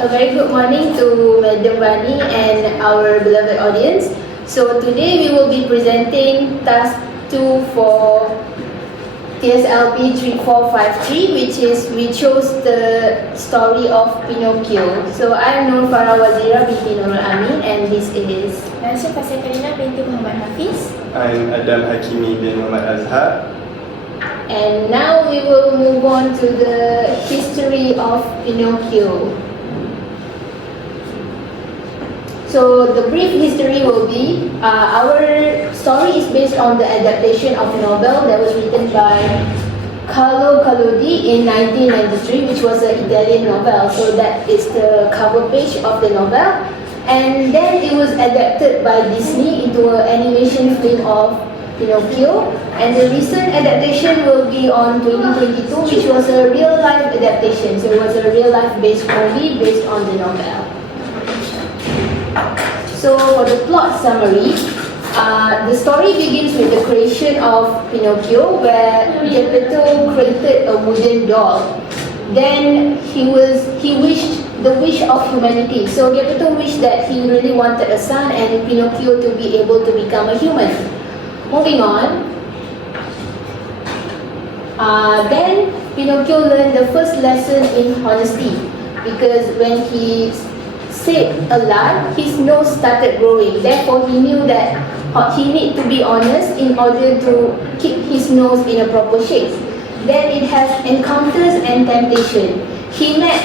A very good morning to Madam Vani and our beloved audience. So today we will be presenting task 2 for TSLP 3453, which is we chose the story of Pinocchio. So I am Nur Farah Wazira binti Nurul Amin, and this is Saya Fasil Karina binti Muhammad Hafiz. I'm Adam Hakimi bin Muhammad Azhar. And now we will move on to the history of Pinocchio. So the brief history will be, our story is based on the adaptation of a novel that was written by Carlo Collodi in 1993, which was an Italian novel. So that is the cover page of the novel. And then it was adapted by Disney into an animation film of Pinocchio, and the recent adaptation will be on 2022, which was a real-life adaptation. So it was a real-life based movie based on the novel. So for the plot summary, the story begins with the creation of Pinocchio, where Geppetto created a wooden doll. Then he wished the wish of humanity. So Geppetto wished that he really wanted a son and Pinocchio to be able to become a human. Moving on, then Pinocchio learned the first lesson in honesty, because when he said a lie, his nose started growing. Therefore, he knew that he needed to be honest in order to keep his nose in a proper shape. Then it has encounters and temptation. He met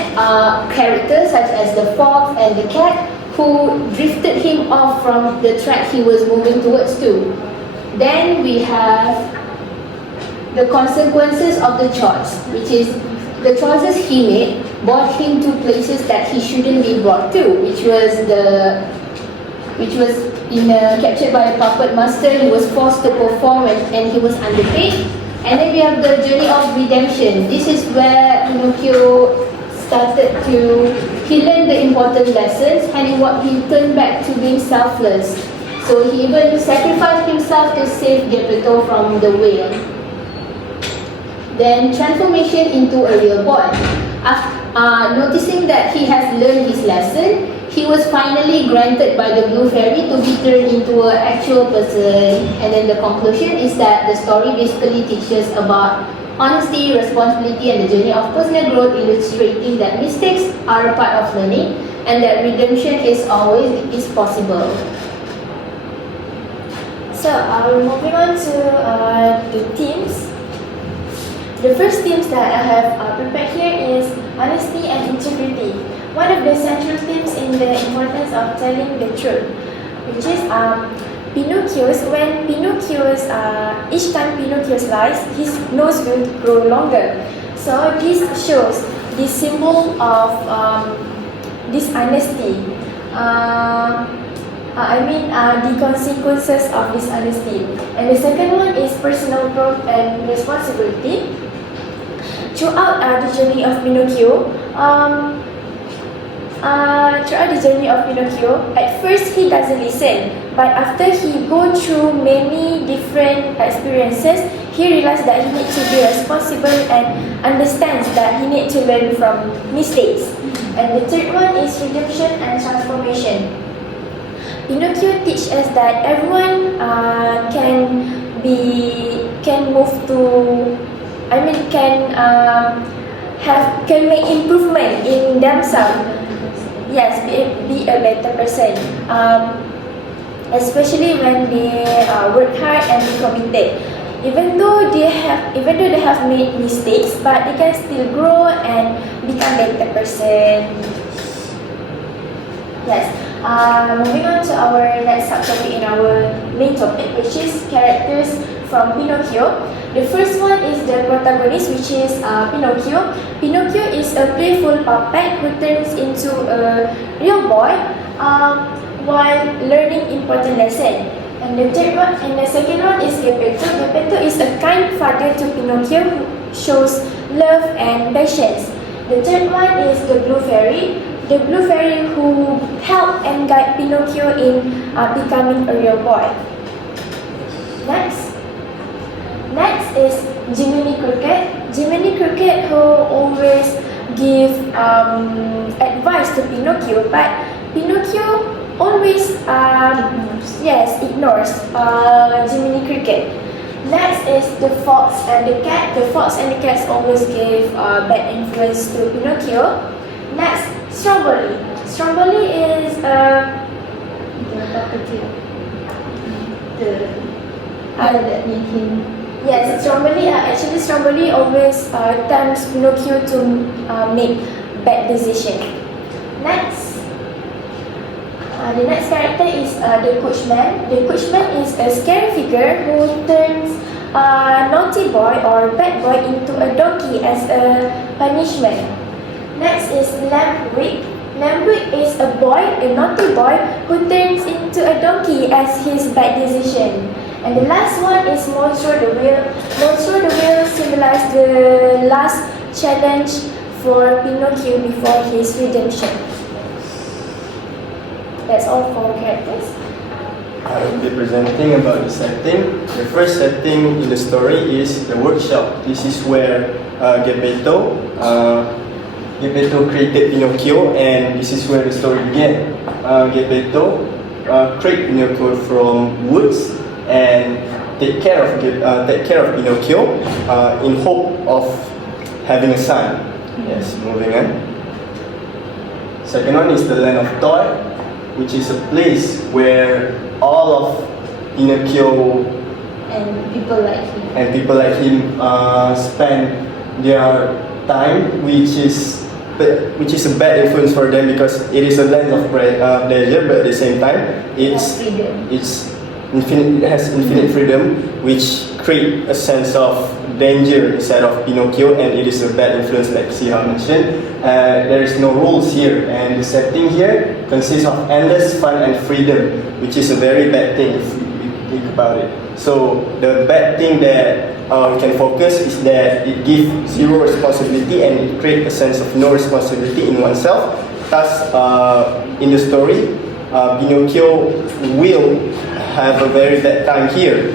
characters such as the fox and the cat who drifted him off from the track he was moving towards to. Then we have the consequences of the choice, which is the choices he made brought him to places that he shouldn't be brought to, which was captured by a puppet master. He was forced to perform and he was underpaid. And then we have the journey of redemption. This is where Pinocchio he learned the important lessons, and he turned back to being selfless. So he even sacrificed himself to save Geppetto from the whale. Then transformation into a real boy. Noticing that he has learned his lesson, he was finally granted by the Blue Fairy to be turned into an actual person. And then the conclusion is that the story basically teaches about honesty, responsibility, and the journey of personal growth, illustrating that mistakes are a part of learning and that redemption is possible. So, we're moving on to the themes. The first themes that I have prepared here is honesty and integrity. One of the central themes in the importance of telling the truth, which is each time Pinocchio lies, his nose will grow longer. So this shows the symbol of dishonesty. The consequences of dishonesty. And the second one is personal growth and responsibility. Throughout the journey of Pinocchio, at first he doesn't listen, but after he goes through many different experiences, he realized that he needs to be responsible and understands that he needs to learn from mistakes. And the third one is redemption and transformation. Pinocchio teaches us that everyone can make improvement in themselves. Yes, be a better person. Especially when they work hard and be committed. Even though they have made mistakes, but they can still grow and become a better person. Yes. Moving on to our next subtopic in our main topic, which is characters from Pinocchio. The first one is the protagonist, which is Pinocchio. Pinocchio is a playful puppet who turns into a real boy while learning important lessons. And the second one is Geppetto. Geppetto is a kind father to Pinocchio who shows love and patience. The third one is the Blue Fairy. The Blue Fairy who helped and guide Pinocchio in becoming a real boy. Next is Jiminy Cricket. Jiminy Cricket who always give advice to Pinocchio, but Pinocchio always ignores Jiminy Cricket. Next is the fox and the cat. The fox and the cat always give bad influence to Pinocchio. Next, Stromboli. Stromboli is The puppeteer. The one that made him. yes, Stromboli always tempts Pinocchio to make bad decision. Next, the next character is the coachman. The coachman is a scary figure who turns a naughty boy or bad boy into a donkey as a punishment. Next is Lampwick. Lampwick is a boy, a naughty boy, who turns into a donkey as his bad decision. And the last one is Monstro the Whale. Monstro the Whale symbolizes the last challenge for Pinocchio before his redemption. That's all for characters. I will be presenting about the setting. The first setting in the story is the workshop. This is where Geppetto created Pinocchio, and this is where the story began. Geppetto created Pinocchio from woods and take care of Pinocchio in hope of having a son. Yes, moving on. Second one is the Land of Toy, which is a place where all of Pinocchio And people like him spend their time, which is a bad influence for them because it is a land of pleasure, but at the same time it's freedom. it has infinite freedom, which create a sense of danger inside of Pinocchio, and it is a bad influence, like Siha mentioned. There is no rules here, and the setting here consists of endless fun and freedom, which is a very bad thing if we think about it. So the bad thing that we can focus is that it gives zero responsibility and it creates a sense of no responsibility in oneself. Thus, in the story, Pinocchio will have a very bad time here,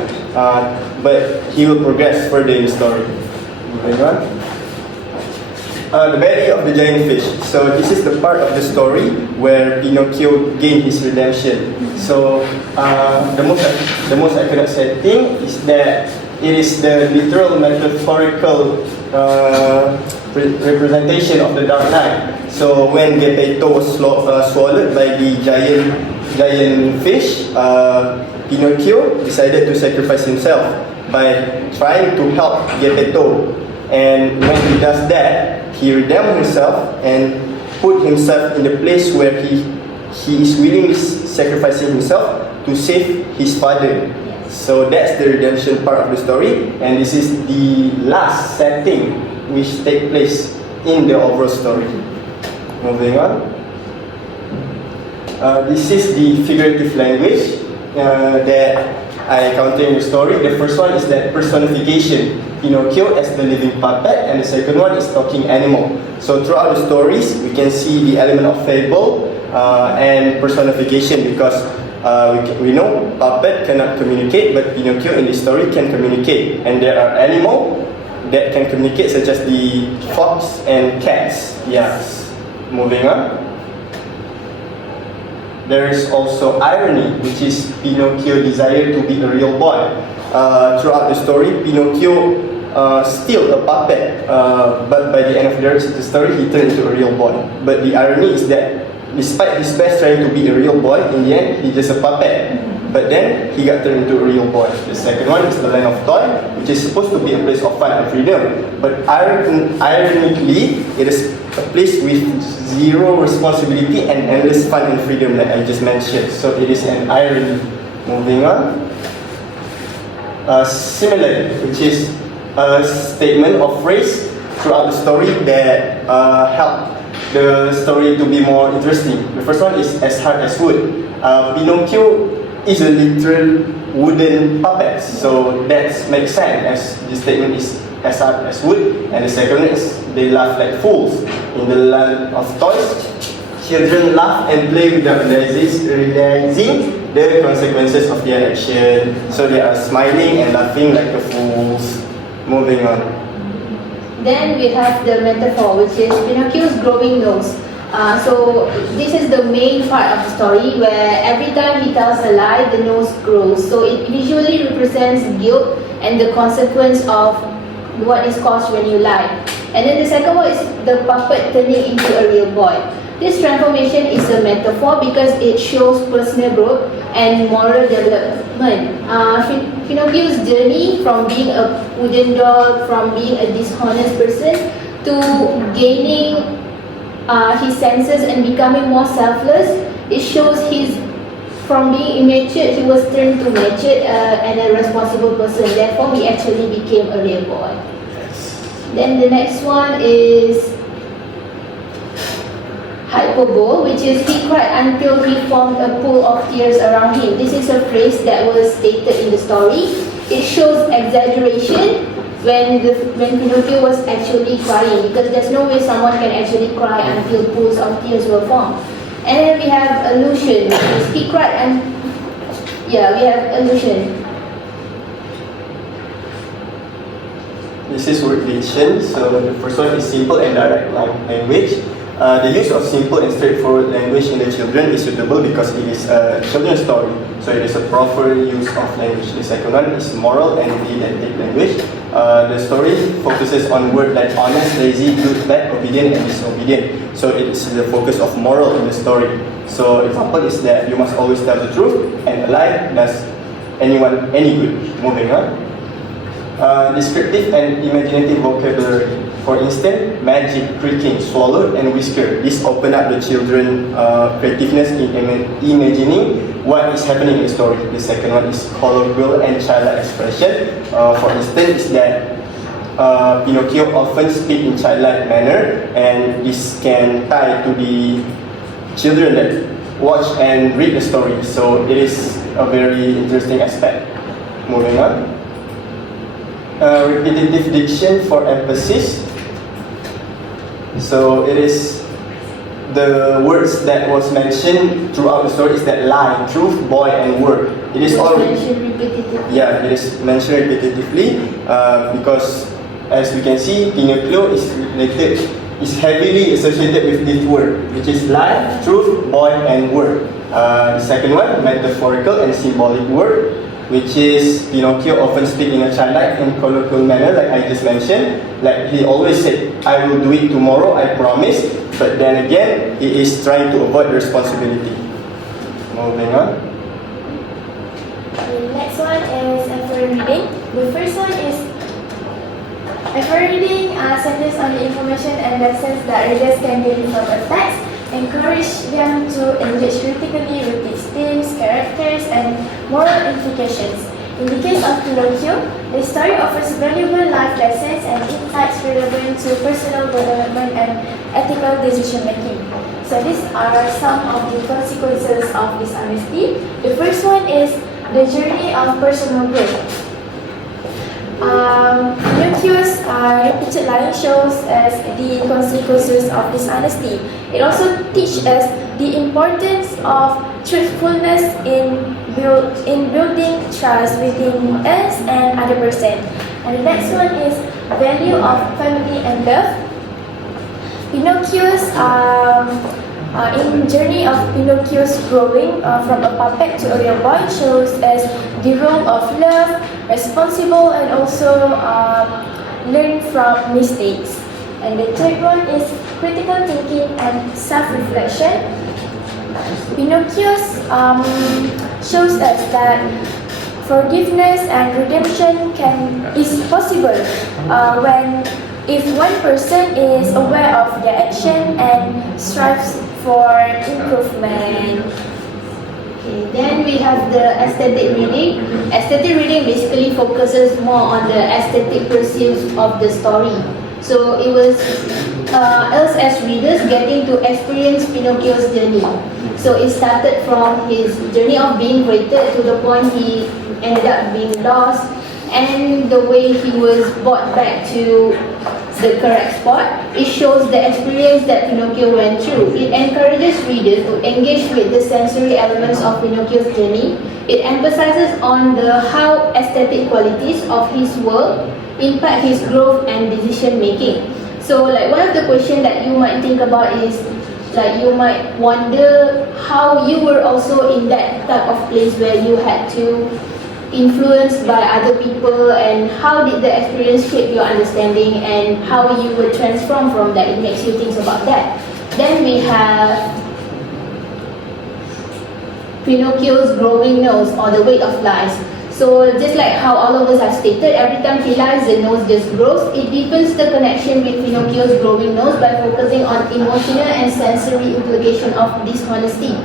but he will progress further in the story. Moving on. The belly of the giant fish. So this is the part of the story where Pinocchio gained his redemption. So the most accurate setting is that it is the literal metaphorical representation of the Dark Knight. So when Geppetto was swallowed by the giant fish, Pinocchio decided to sacrifice himself by trying to help Geppetto. And when he does that, he redeemed himself and put himself in the place where he is willingly sacrificing himself to save his father. So that's the redemption part of the story, and this is the last setting which takes place in the overall story. Moving on. This is the figurative language that I encountered in the story. The first one is that personification, Pinocchio as the living puppet, and the second one is talking animal. So throughout the stories, we can see the element of fable and personification, because we know puppet cannot communicate, but Pinocchio in this story can communicate. And there are animals that can communicate, such as the fox and cats. Yes. Moving on. There is also irony, which is Pinocchio's desire to be a real boy. Throughout the story, Pinocchio still a puppet, but by the end of the story, he turned into a real boy. But the irony is that despite his best trying to be a real boy, in the end, he's just a puppet. But then, he got turned into a real boy. The second one is the Land of Toy, which is supposed to be a place of fun and freedom. But ironically, it is a place with zero responsibility and endless fun and freedom, like I just mentioned. So it is an irony. Moving on. Similarly, which is a statement or phrase throughout the story that help the story to be more interesting. The first one is as hard as wood. Pinocchio is a literal wooden puppet, so that makes sense as the statement is as hard as wood. And the second is they laugh like fools. In the land of toys, children laugh and play without realizing the consequences of their action. So they are smiling and laughing like the fools. Moving on. Then we have the metaphor, which is Pinocchio's growing nose. So this is the main part of the story where every time he tells a lie, the nose grows. So it visually represents guilt and the consequence of what is caused when you lie. And then the second one is the puppet turning into a real boy. This transformation is a metaphor because it shows personal growth and moral development. Pinocchio's journey from being a wooden doll, from being a dishonest person, to gaining his senses and becoming more selfless. It shows his from being immature, he was turned to mature and a responsible person. Therefore, he actually became a real boy. Then the next one is hyperbole, which is he cried until he formed a pool of tears around him. This is a phrase that was stated in the story. It shows exaggeration when Pinocchio was actually crying, because there's no way someone can actually cry until pools of tears were formed. And then we have illusion, which is he cried and we have illusion. This is word diction. So the first one is simple and direct language. The use of simple and straightforward language in the children is suitable because it is a children's story. So it is a proper use of language. The second one is moral and didactic language. The story focuses on words like honest, lazy, good, bad, obedient, and disobedient. So it is the focus of moral in the story. So example is that you must always tell the truth, and a lie does anyone any good. Moving on. Descriptive and imaginative vocabulary. For instance, magic, creaking, swallow, and whisker. This open up the children's creativeness in imagining what is happening in the story. The second one is colloquial and childlike expression. For instance, is that Pinocchio often speaks in childlike manner, and this can tie to the children that watch and read the story. So it is a very interesting aspect. Moving on. Repetitive diction for emphasis. So it is the words that was mentioned throughout the story is that lie, truth, boy, and word. It is all mentioned repetitively. Yeah, it is mentioned repetitively because as we can see, Pinocchio is heavily associated with this word, which is lie, truth, boy, and word. The second one, metaphorical and symbolic word, which is Pinocchio often speak in a childlike and colloquial manner, like I just mentioned. Like he always said, I will do it tomorrow, I promise. But then again, he is trying to avoid the responsibility. Moving on. The next one is effort reading. The first one is effort reading centers on the information and lessons that readers can gain from a text. Encourage them to engage critically with its themes, characters, and moral implications. In the case of Pinocchio, the story offers valuable life lessons and insights relevant to personal development and ethical decision making. So these are some of the consequences of dishonesty. The first one is the journey of personal growth. Pinocchio's repeated lying shows us the consequences of dishonesty. It also teaches us the importance of truthfulness in building trust within us and other person. And the next one is value of family and love. Pinocchio's in journey of Pinocchio's growing from a puppet to a real boy shows us the role of love, responsible, and also learn from mistakes. And the third one is critical thinking and self-reflection. Pinocchio's shows us that forgiveness and redemption is possible if one person is aware of their action and strives for improvement. Okay, then we have the aesthetic reading. Aesthetic reading basically focuses more on the aesthetic pursuits of the story. So it was us as readers getting to experience Pinocchio's journey. So it started from his journey of being created to the point he ended up being lost, and the way he was brought back to the correct spot. It shows the experience that Pinocchio went through. It encourages readers to engage with the sensory elements of Pinocchio's journey. It emphasizes on the how aesthetic qualities of his work impact his growth and decision making. So like one of the questions that you might think about is like you might wonder how you were also in that type of place where you had to influenced by other people, and how did the experience shape your understanding and how you were transformed from that. It makes you think about that. Then we have Pinocchio's growing nose, or the weight of lies. So just like how all of us have stated, every time he lies, the nose just grows. It deepens the connection with Pinocchio's growing nose by focusing on emotional and sensory implication of dishonesty.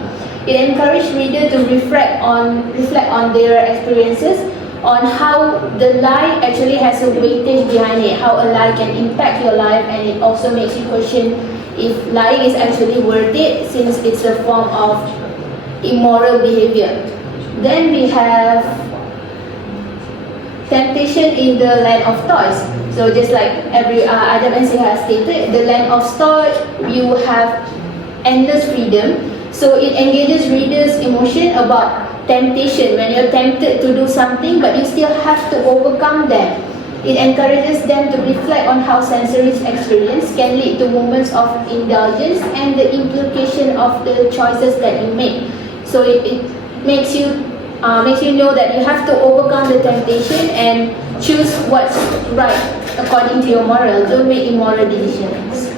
It encourages readers to reflect on their experiences, on how the lie actually has a weightage behind it, how a lie can impact your life, and it also makes you question if lying is actually worth it, since it's a form of immoral behavior. Then we have temptation in the land of toys. So just like Adam and Siha has stated, the land of toys, you have endless freedom. So it engages readers' emotion about temptation, when you're tempted to do something but you still have to overcome them. It encourages them to reflect on how sensory experience can lead to moments of indulgence and the implication of the choices that you make. So it makes you know that you have to overcome the temptation and choose what's right according to your moral. Don't make immoral decisions.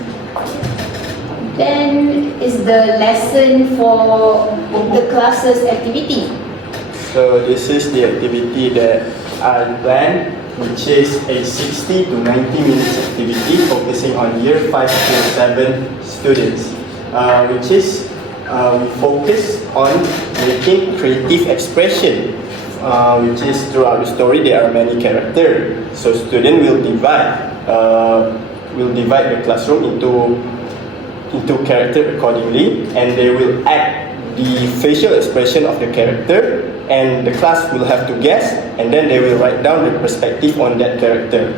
Then is the lesson for the classes activity. So this is the activity that I planned, which is a 60 to 90 minutes activity focusing on year 5 to 7 students, which is we focus on making creative expression, which is throughout the story there are many characters. So students will divide the classroom into character accordingly, and they will act the facial expression of the character, and the class will have to guess, and then they will write down the perspective on that character.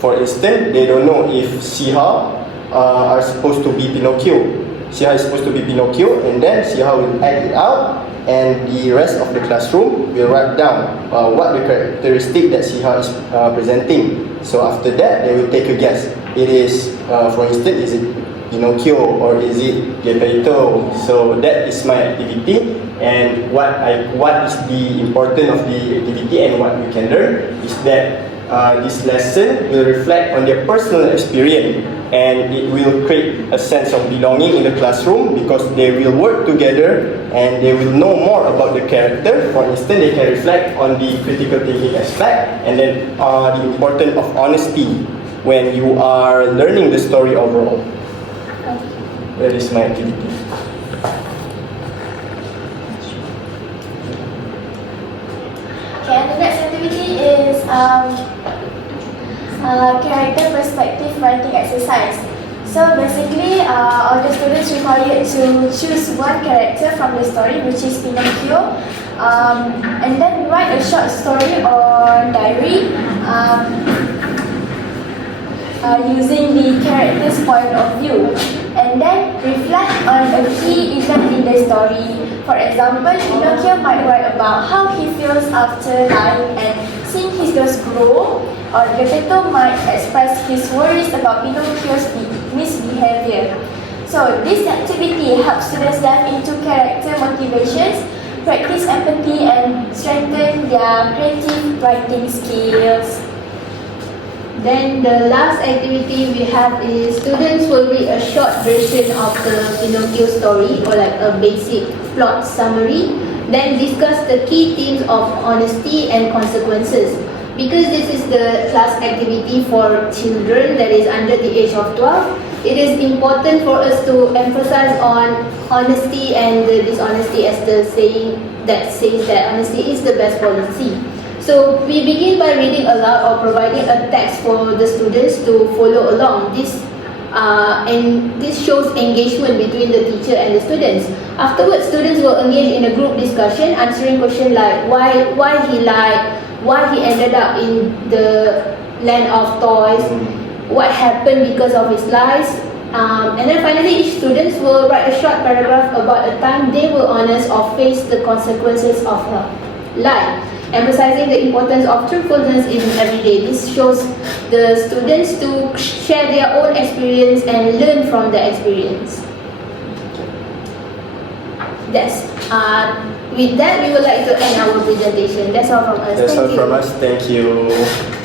For instance, they don't know if Siha are supposed to be Pinocchio. Siha is supposed to be Pinocchio, and then Siha will act it out, and the rest of the classroom will write down what the characteristic that Siha is presenting. So after that, they will take a guess. It is, for instance, is it Pinocchio or is it Geppetto? So that is my activity, and what is the importance of the activity and what we can learn is that this lesson will reflect on their personal experience, and it will create a sense of belonging in the classroom because they will work together and they will know more about the character. For instance, they can reflect on the critical thinking aspect, and then the importance of honesty when you are learning the story overall. That is my activity. Okay, and the next activity is character perspective writing exercise. So basically, all the students required to choose one character from the story, which is Pinocchio, and then write a short story or diary using the character's point of view, and then reflect on a key event in the story. For example, Pinocchio might write about how he feels after lying and seeing his nose grow, or Geppetto might express his worries about Pinocchio's misbehavior. So this activity helps students dive into character motivations, practice empathy, and strengthen their creative writing skills. Then the last activity we have is students will read a short version of the Pinocchio story, or like a basic plot summary, then discuss the key themes of honesty and consequences. Because this is the class activity for children that is under the age of 12, it is important for us to emphasize on honesty and the dishonesty, as the saying that says that honesty is the best policy. So we begin by reading aloud or providing a text for the students to follow along. And this shows engagement between the teacher and the students. Afterwards, students will engage in a group discussion, answering questions like why he lied, why he ended up in the land of toys, what happened because of his lies. And then finally, each student will write a short paragraph about a time they were honest or faced the consequences of a lie, emphasizing the importance of truthfulness in everyday. This shows the students to share their own experience and learn from the experience. With that, we would like to end our presentation. That's all from us. That's all Thank you. from us. Thank you.